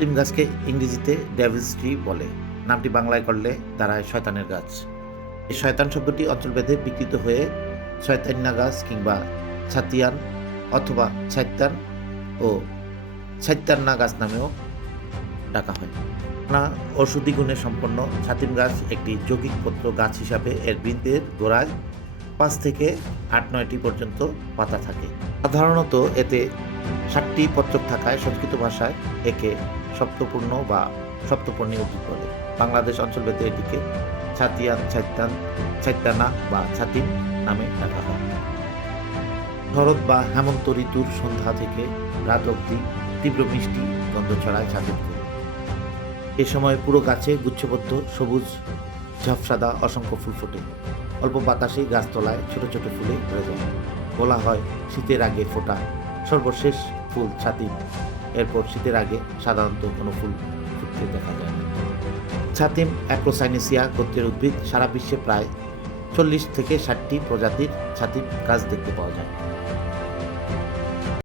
ছাতিম গাছকে ইংরেজিতে Devil's tree বলে। নামটি বাংলায় করলে দাঁড়ায় শয়তানের গাছ। এই শয়তান শব্দটি অঞ্চলভেদে বিকৃত হয়ে শয়তান্না গাছ কিংবা ছাতিয়ান অথবা ছাইত্তান ও ছাইত্তান্না গাছ নামেও ডাকা হয়। না ঔষধি গুণে সম্পন্ন ছাতিম গাছ একটি যৌগিক পত্র গাছ হিসাবে এর বৃন্তের গোড়ায় 5 থেকে 8-9টি পর্যন্ত পাতা থাকে। সাধারণত এতে 7টি পত্রক থাকায় সংস্কৃত ভাষায় একে সপ্তপূর্ণ বা সপ্তপর্ণী উদ্ভিদ বলে। বাংলাদেশ অঞ্চলভেদে এটিকে ছাতিয়ান, ছাইত্তান, ছাইত্তানা বা ছাতিম নামে ডাকা হয়। শরৎ বা হেমন্ত ঋতুর সন্ধ্যা থেকে রাত অবধি তীব্র মিষ্টি গন্ধ ছড়ায় ছাতিম ফুল। এ সময় পুরো গাছে গুচ্ছবদ্ধ সবুজ ঝাপসাদা অসংখ্য ফুল ফোটে। অল্প বাতাসেই গাছতলায় ছোট ছোট ফুলে ভরে যায়। বলা হয় শীতের আগে ফোটা সর্বশেষ ফুল ছাতিম। এরপর শীতের আগে সাধারণত কোনো ফুল ফুটতে দেখা যায় না। ছাতিম অ্যাক্রোসাইনেসিয়া গোত্রের উদ্ভিদ। সারা বিশ্বে প্রায় 40 থেকে 60টি প্রজাতির ছাতিম গাছ দেখতে পাওয়া যায়।